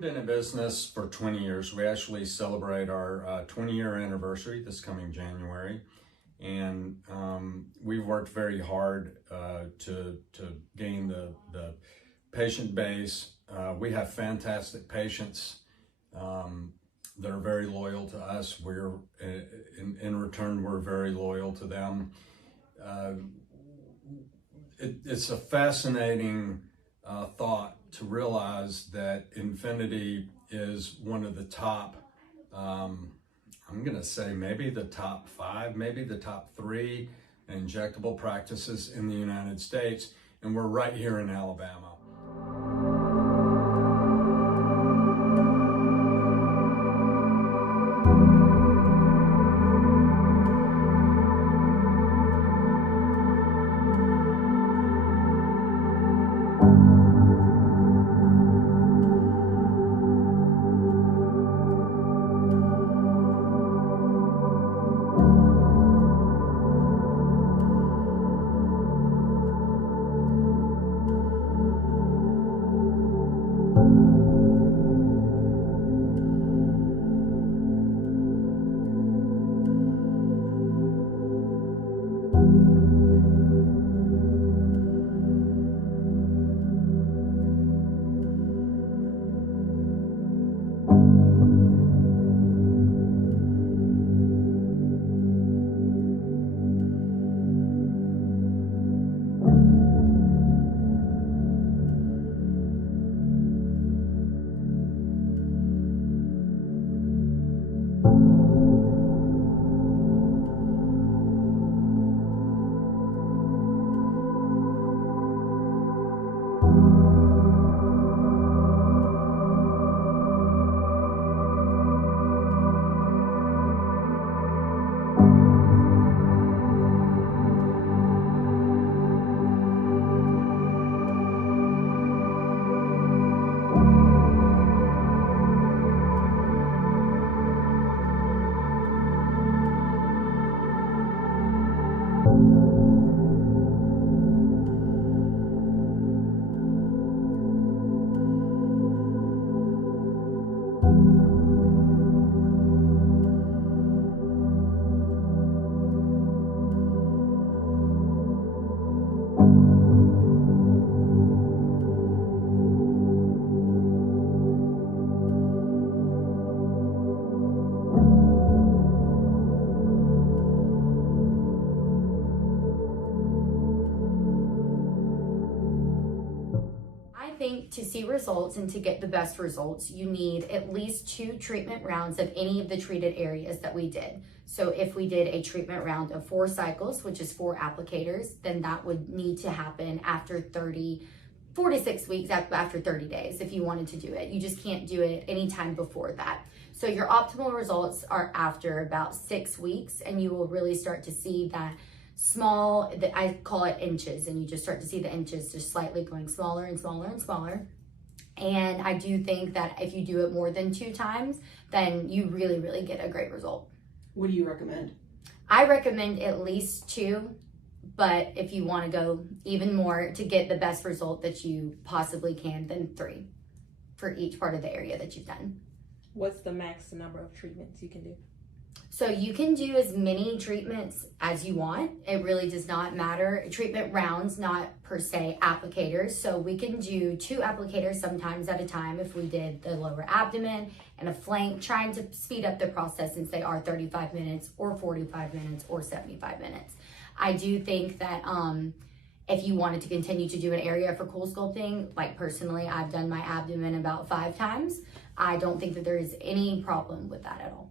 Been in business for 20 years. We actually celebrate our 20-year anniversary this coming January, and we've worked very hard to gain the patient base. We have fantastic patients that are very loyal to us. We're in return, we're very loyal to them. It's a fascinating thought to realize that Infinity is one of the top, I'm going to say maybe the top 5, maybe the top 3 injectable practices in the United States, and we're right here in Alabama. results and to get the best results, you need at least 2 treatment rounds of any of the treated areas that we did. So if we did a treatment round of 4 cycles, which is 4 applicators, then that would need to happen after 4 to 6 weeks, after 30 days if you wanted to do it. You just can't do it anytime before that. So your optimal results are after about 6 weeks, and you will really start to see that I call it inches, and you just start to see the inches just slightly going smaller and smaller and smaller. And I do think that if you do it more than 2 times, then you really, really get a great result. What do you recommend? I recommend at least 2, but if you want to go even more to get the best result that you possibly can, then 3 for each part of the area that you've done. What's the max number of treatments you can do? So you can do as many treatments as you want. It really does not matter. Treatment rounds, not per se applicators. So we can do 2 applicators sometimes at a time if we did the lower abdomen and a flank, trying to speed up the process and say our 35 minutes or 45 minutes or 75 minutes. I do think that if you wanted to continue to do an area for cool sculpting, like personally, I've done my abdomen about 5 times. I don't think that there is any problem with that at all.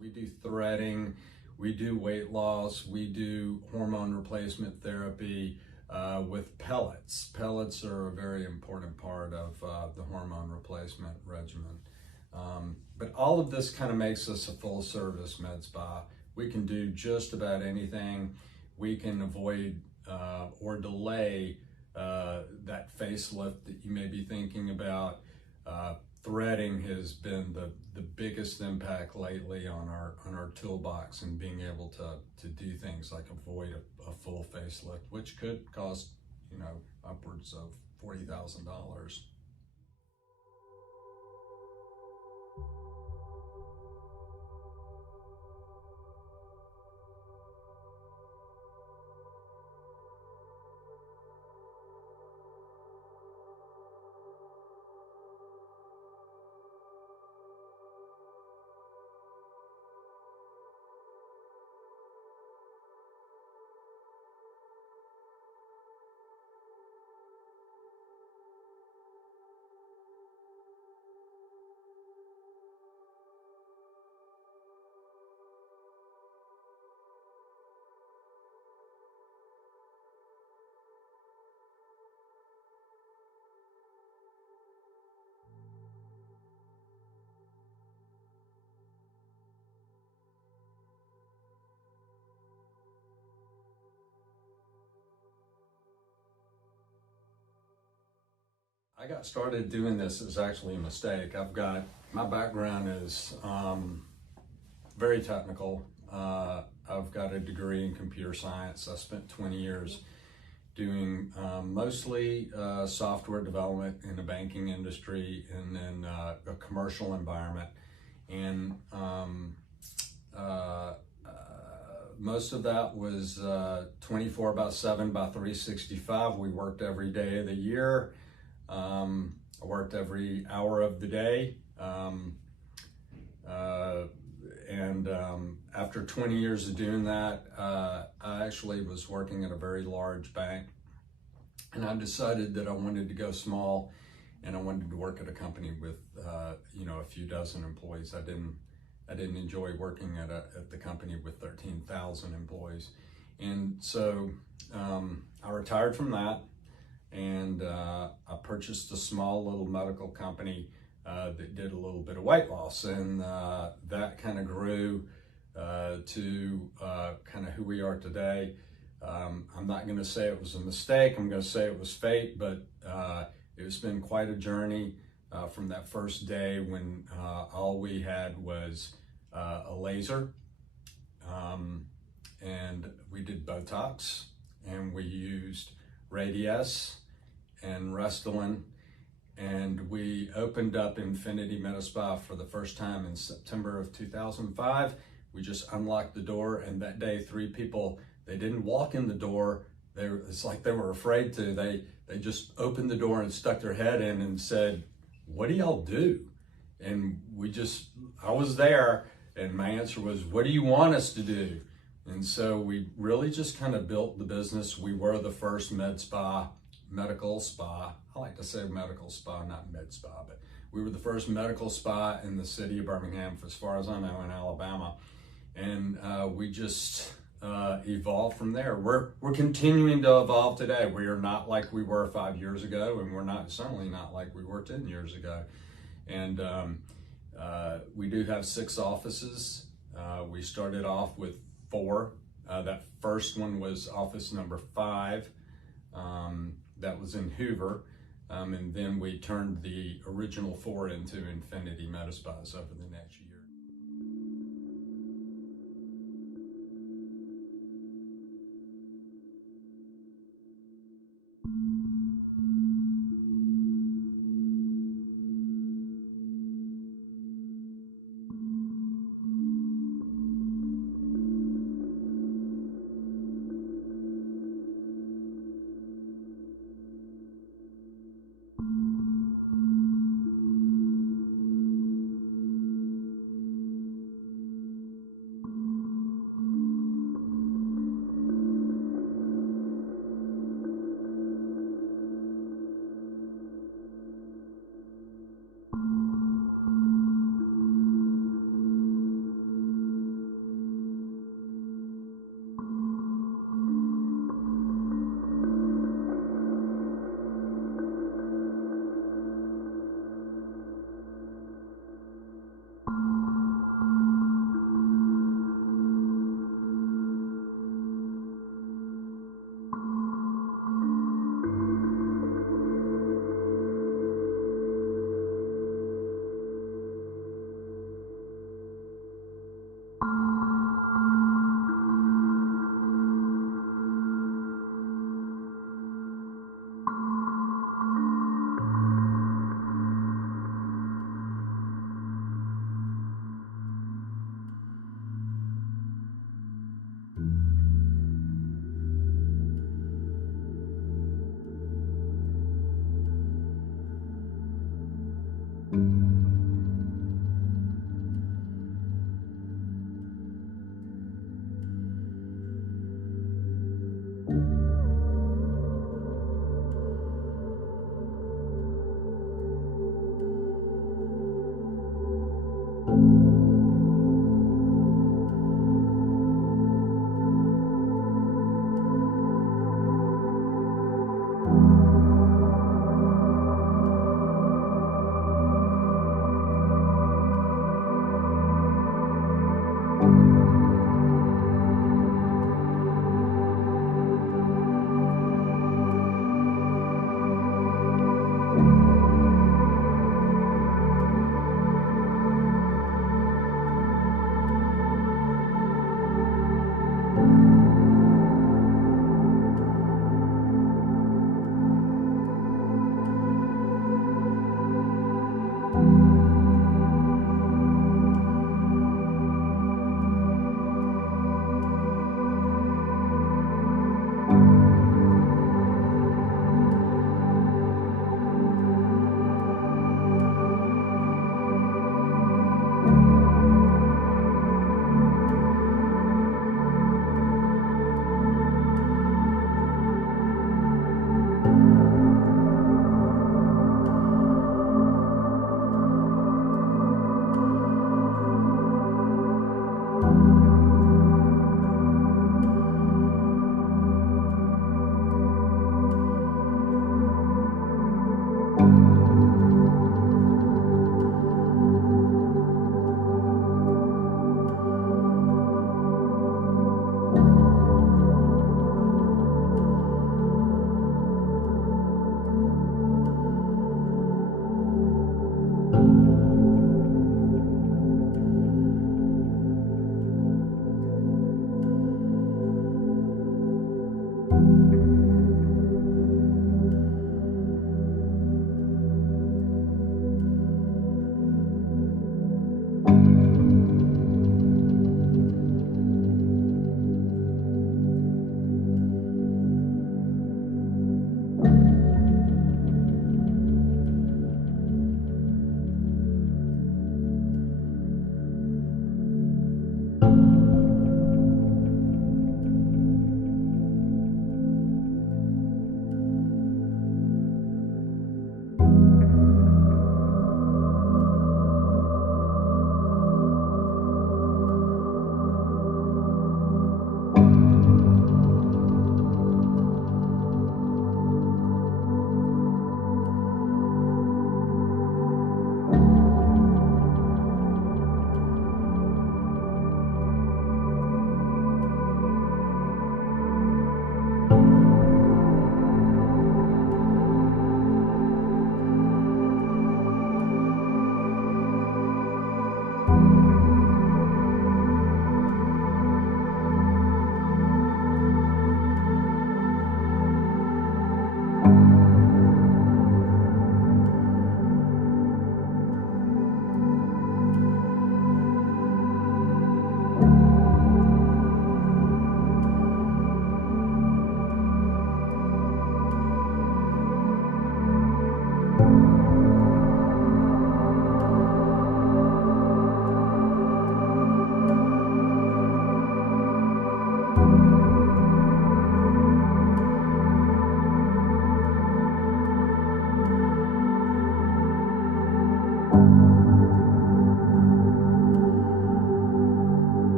We do threading, we do weight loss, we do hormone replacement therapy with pellets. Pellets are a very important part of the hormone replacement regimen. But all of this kind of makes us a full service med spa. We can do just about anything. We can avoid or delay that facelift that you may be thinking about. Threading has been the biggest impact lately on our toolbox, and being able to do things like avoid a full facelift, which could cost, you know, upwards of $40,000. I got started doing this is actually a mistake. My background is very technical. I've got a degree in computer science. I spent 20 years doing mostly software development in the banking industry and then a commercial environment. And most of that was 24/7/365. We worked every day of the year. I worked every hour of the day. After 20 years of doing that, I actually was working at a very large bank, and I decided that I wanted to go small, and I wanted to work at a company with a few dozen employees. I didn't enjoy working at the company with 13,000 employees, and so I retired from that. And I purchased a small little medical company that did a little bit of weight loss, and that kind of grew to kind of who we are today. I'm not going to say it was a mistake. I'm going to say it was fate, but it's been quite a journey from that first day when all we had was a laser, and we did Botox, and we used Radiesse and Restylane, and we opened up Infinity Med Spa for the first time in September of 2005. We just unlocked the door, and that day 3 people, they didn't walk in the door. It's like they were afraid to. They just opened the door and stuck their head in and said, "What do y'all do?" And I was there, and my answer was, "What do you want us to do?" And so we really just kind of built the business. We were the first medical spa. I like to say medical spa, not med spa, but we were the first medical spa in the city of Birmingham, as far as I know, in Alabama. And we just evolved from there. We're continuing to evolve today. We are not like we were 5 years ago, and we're certainly not like we were 10 years ago. And we do have 6 offices. We started off with 4. That first one was office number 5. That was in Hoover. And then we turned the original 4 into Infinity Med Spas over the next year.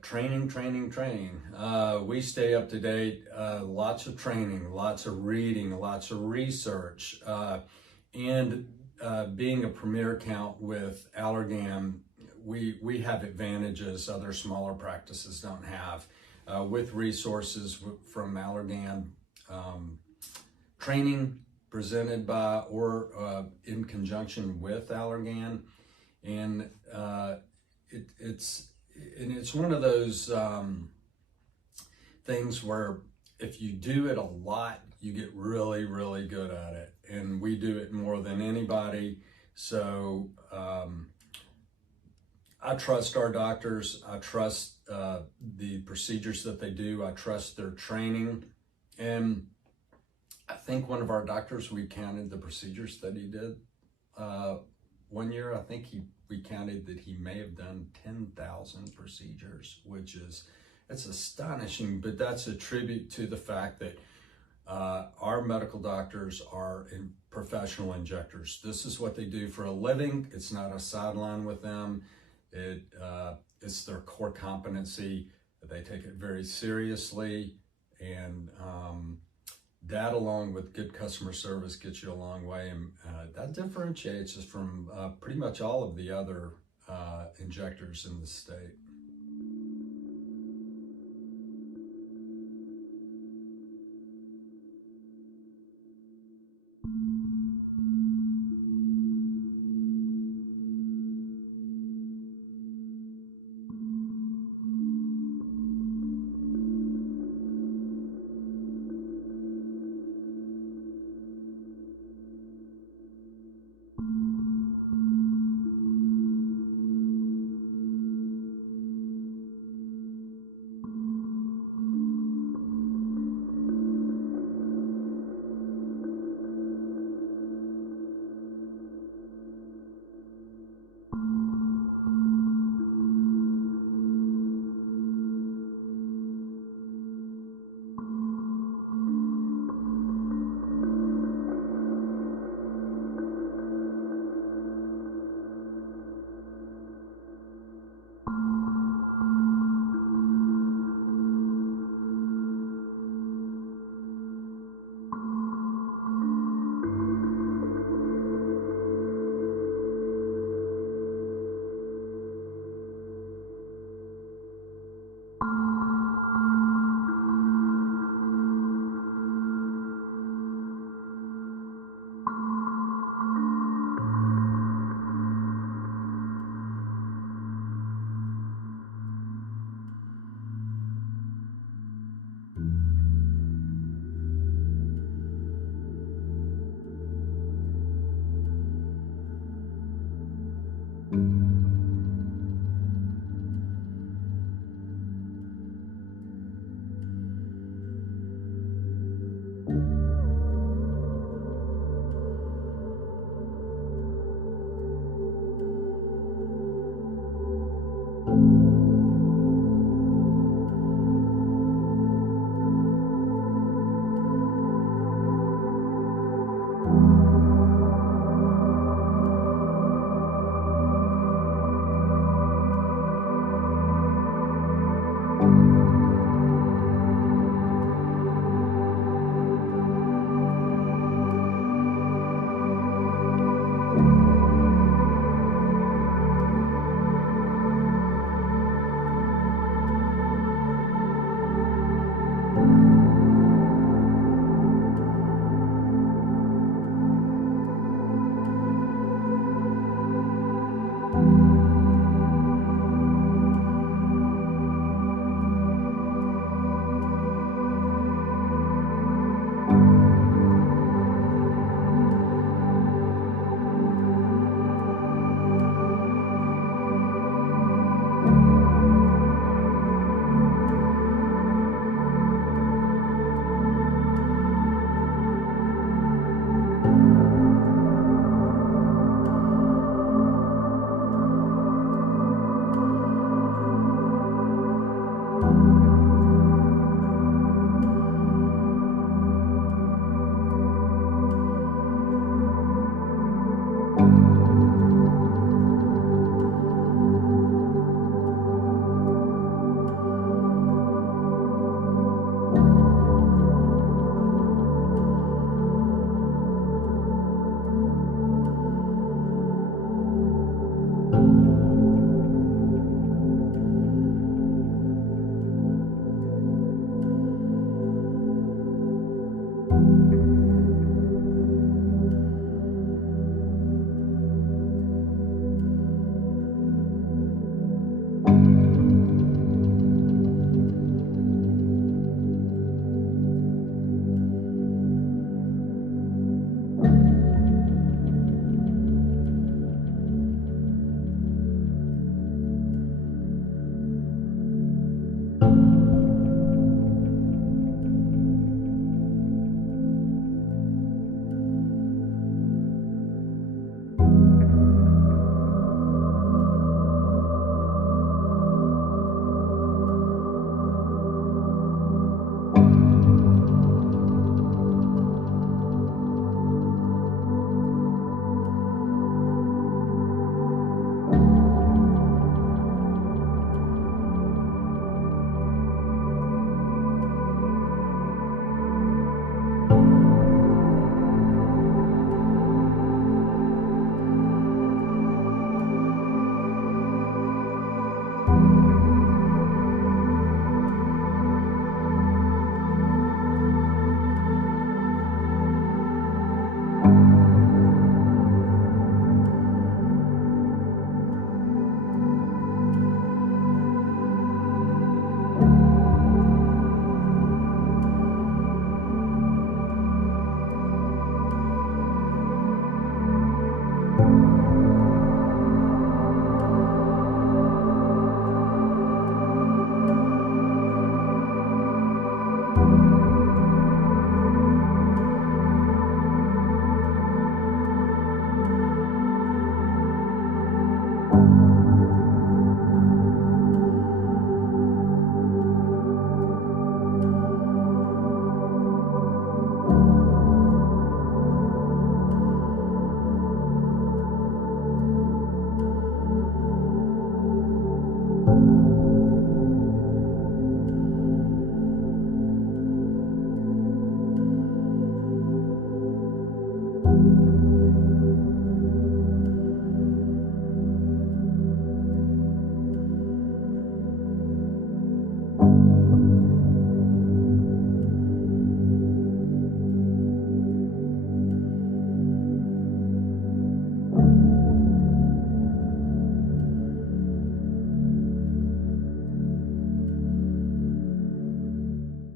Training. We stay up to date. Lots of training, lots of reading, lots of research, and being a premier account with Allergan, we have advantages other smaller practices don't have. With resources from Allergan, training presented by or in conjunction with Allergan, and it's one of those things where if you do it a lot, you get really, really good at it. And we do it more than anybody. So I trust our doctors. I trust the procedures that they do. I trust their training. And I think one of our doctors, we counted the procedures that he did. One year, I think we counted that he may have done 10,000 procedures, which is, it's astonishing, but that's a tribute to the fact that our medical doctors are professional injectors. This is what they do for a living. It's not a sideline with them. It's their core competency. They take it very seriously, and that, along with good customer service, gets you a long way, and that differentiates us from pretty much all of the other injectors in the state.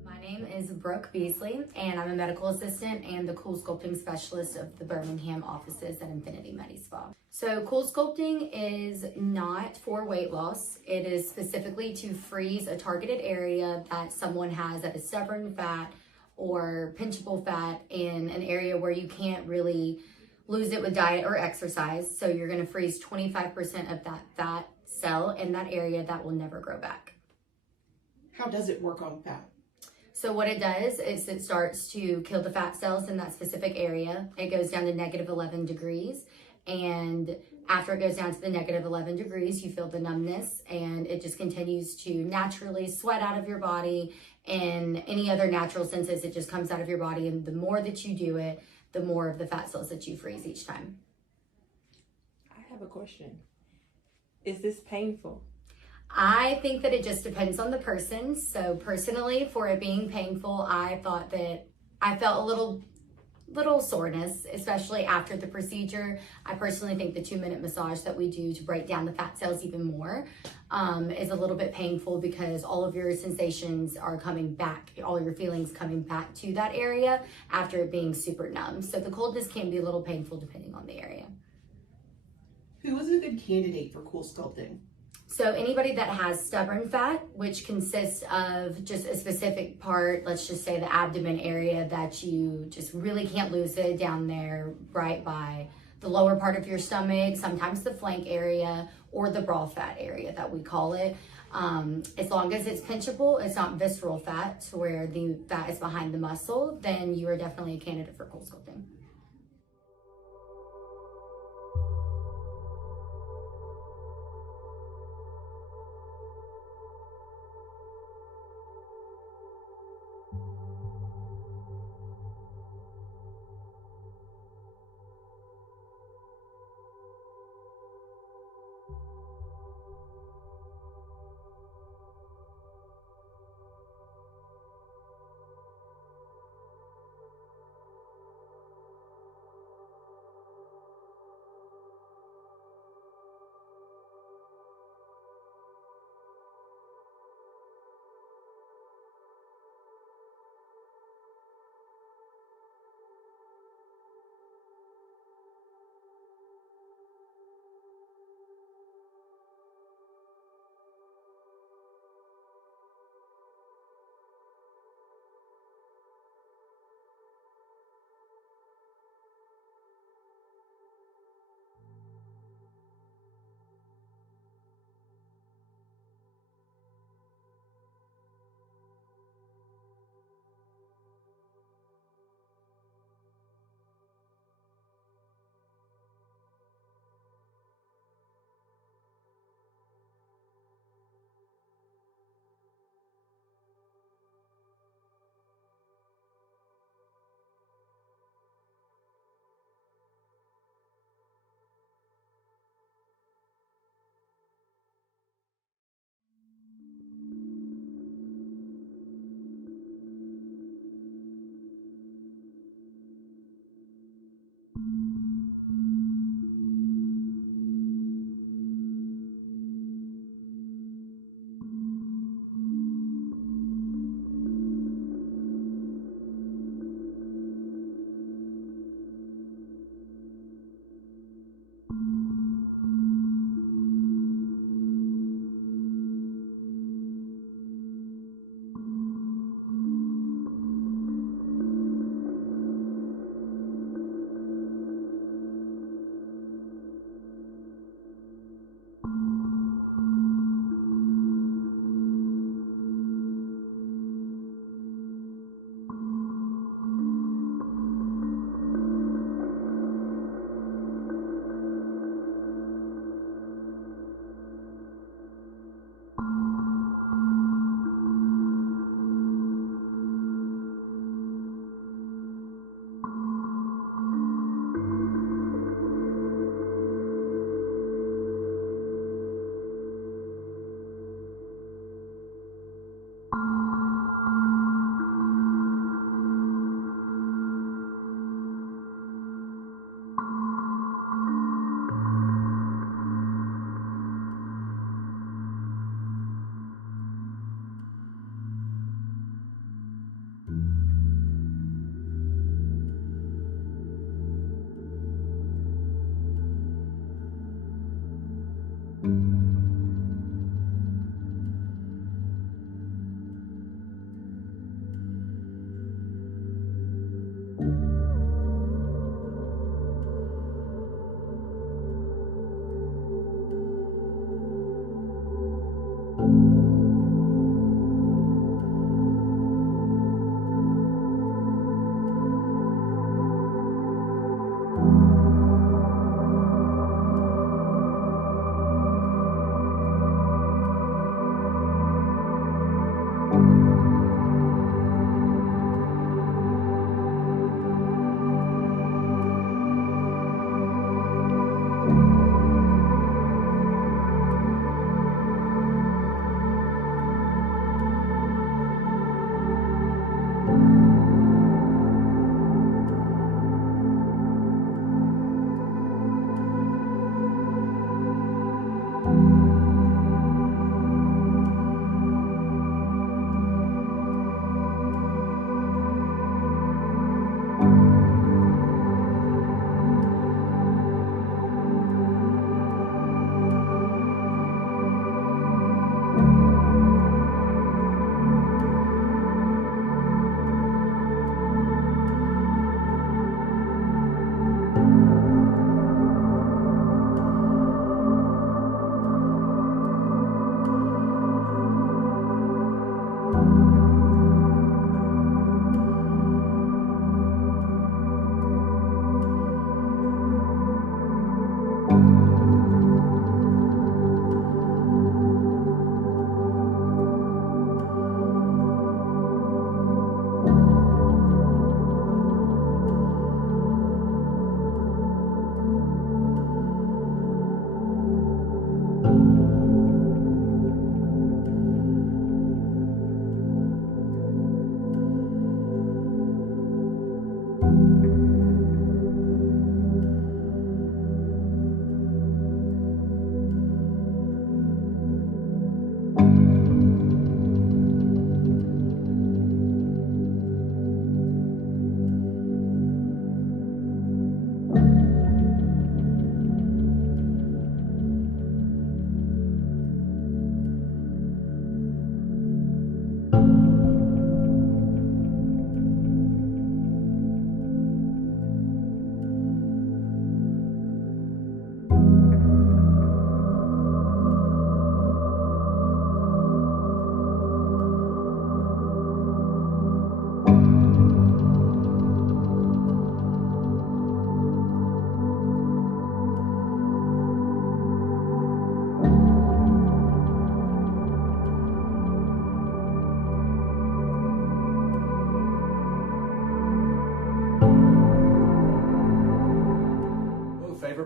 My name is Brooke Beasley, and I'm a medical assistant and the Cool Sculpting Specialist of the Birmingham offices at Infinity Medi Spa. So Cool Sculpting is not for weight loss. It is specifically to freeze a targeted area that someone has that is stubborn fat or pinchable fat in an area where you can't really lose it with diet or exercise. So you're gonna freeze 25% of that fat cell in that area that will never grow back. How does it work on fat? So what it does is it starts to kill the fat cells in that specific area. It goes down to negative 11 degrees. And after it goes down to the negative 11 degrees, you feel the numbness, and it just continues to naturally sweat out of your body, and any other natural senses, it just comes out of your body. And the more that you do it, the more of the fat cells that you freeze each time. I have a question. Is this painful? I think that it just depends on the person. So personally, for it being painful, I thought that I felt a little soreness, especially after the procedure. I personally think the 2-minute massage that we do to break down the fat cells even more is a little bit painful, because all of your sensations are coming back, all your feelings coming back to that area after it being super numb. So the coldness can be a little painful depending on the area. Who is a good candidate for Cool Sculpting? So anybody that has stubborn fat, which consists of just a specific part, let's just say the abdomen area, that you just really can't lose it down there right by the lower part of your stomach, sometimes the flank area or the bra fat area that we call it. As long as it's pinchable, it's not visceral fat to where the fat is behind the muscle, then you are definitely a candidate for cool sculpting.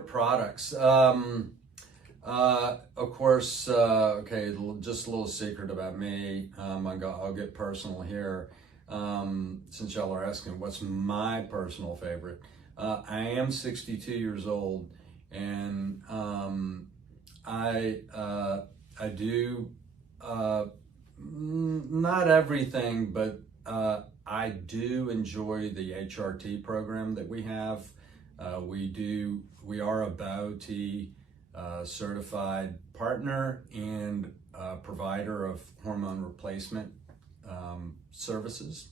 favorite products. Of course, okay, just a little secret about me. I'll get personal here. Since y'all are asking what's my personal favorite. I am 62 years old, and I do not everything, but I do enjoy the HRT program that we have. We are a BioT certified partner and provider of hormone replacement services.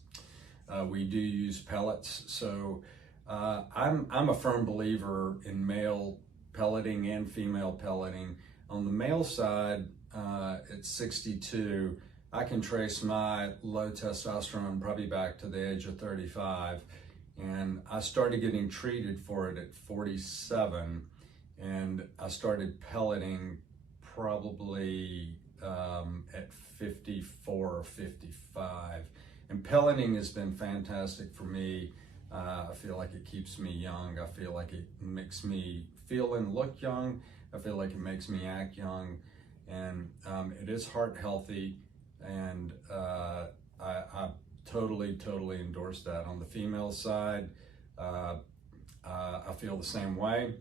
We do use pellets, so I'm a firm believer in male pelleting and female pelleting. On the male side, at 62, I can trace my low testosterone probably back to the age of 35, and I started getting treated for it at 47, and I started pelleting probably at 54 or 55. And pelleting has been fantastic for me. I feel like it keeps me young. I feel like it makes me feel and look young. I feel like it makes me act young. And it is heart healthy. And I totally endorse that. On the female side, I feel the same way.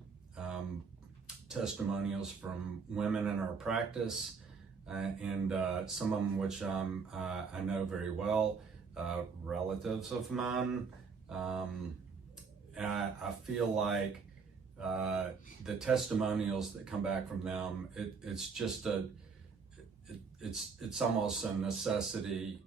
Testimonials from women in our practice, and some of them which I know very well, relatives of mine. I feel like the testimonials that come back from them, it's just it's almost a necessity.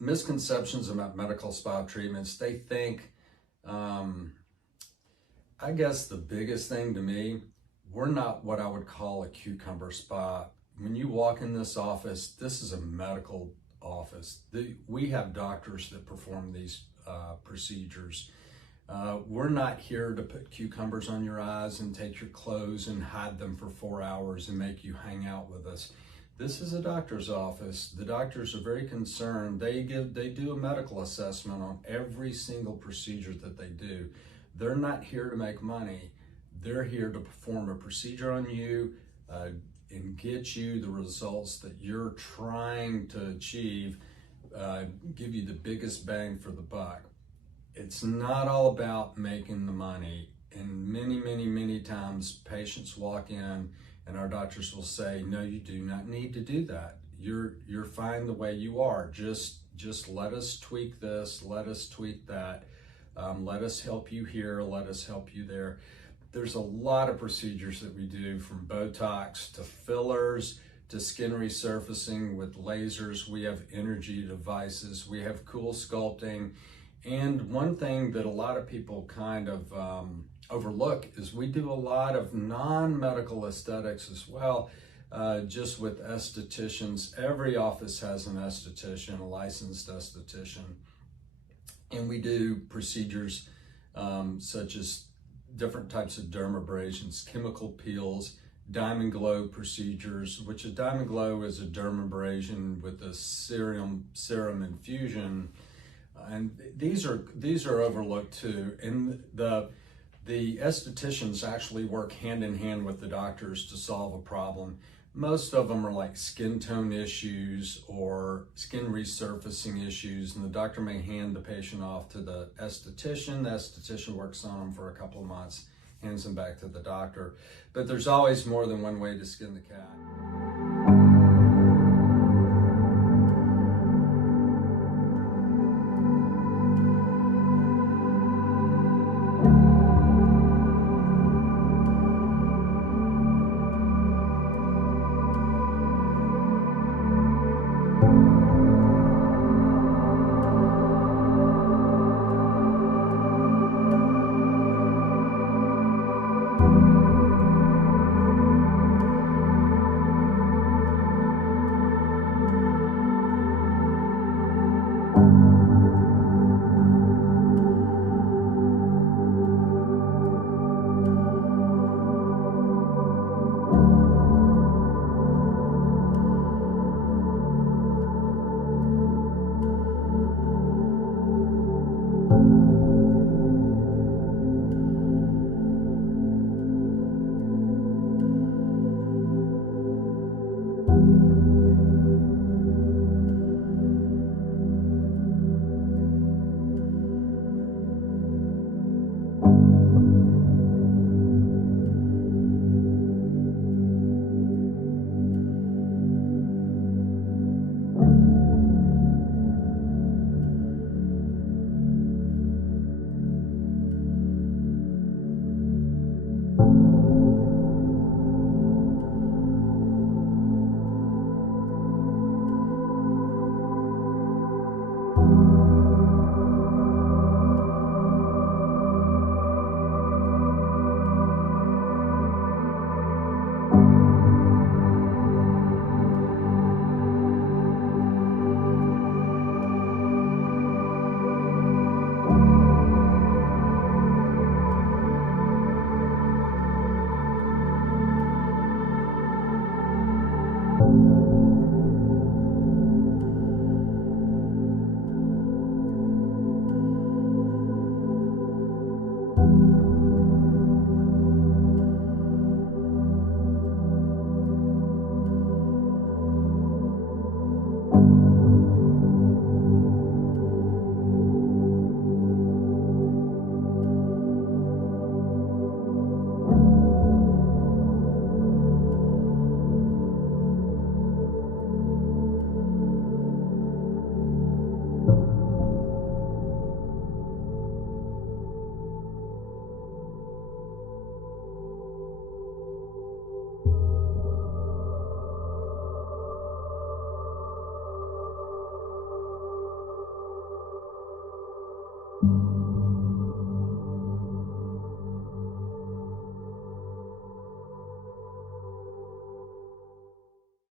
misconceptions about medical spa treatments. They think, I guess the biggest thing to me, we're not what I would call a cucumber spa. When you walk in this office, this is a medical office. We have doctors that perform these procedures. We're not here to put cucumbers on your eyes and take your clothes and hide them for 4 hours and make you hang out with us. This is a doctor's office. The doctors are very concerned. They do a medical assessment on every single procedure that they do. They're not here to make money. They're here to perform a procedure on you and get you the results that you're trying to achieve, give you the biggest bang for the buck. It's not all about making the money. And many times patients walk in and our doctors will say, no, you do not need to do that. You're fine the way you are. Just let us tweak this, let us tweak that. Let us help you here, let us help you there. There's a lot of procedures that we do, from Botox to fillers to skin resurfacing with lasers. We have energy devices, we have cool sculpting. And one thing that a lot of people kind of overlook is we do a lot of non-medical aesthetics as well, just with estheticians. Every office has an esthetician, a licensed esthetician. And we do procedures such as different types of dermabrasions, chemical peels, Diamond Glow procedures, which a Diamond Glow is a dermabrasion with a serum infusion. And these are overlooked too. And the estheticians actually work hand in hand with the doctors to solve a problem. Most of them are like skin tone issues or skin resurfacing issues, and the doctor may hand the patient off to the esthetician. The esthetician works on them for a couple of months, hands them back to the doctor. But there's always more than one way to skin the cat.